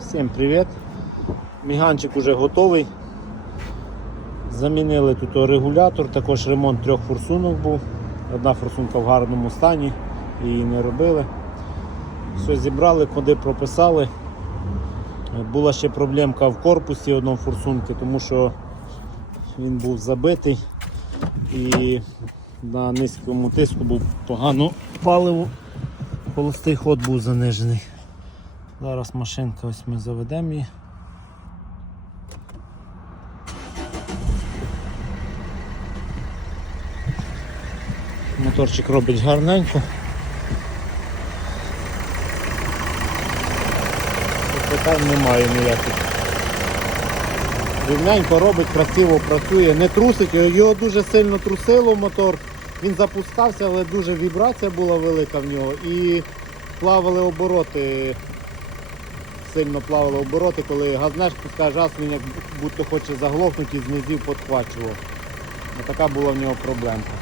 Всім привіт! Міганчик уже готовий. Замінили тут регулятор, також ремонт трьох форсунок був. Одна форсунка в гарному стані, її не робили. Все зібрали, куди прописали. Була ще проблемка в корпусі одного форсунки, тому що він був забитий і на низькому тиску був погано паливо, холостий ход був занижений. Зараз машинка ось ми заведемо її. Моторчик робить гарненько. Питань немає ніяких. Рівненько робить, красиво працює, не трусить, його дуже сильно трусило мотор. Він запускався, але дуже вібрація була велика в нього і плавали обороти сильно плавали обороти, коли газнеш пускає жас, він як будто хоче заглохнути і знизів підхвачував. Така була в нього проблемка.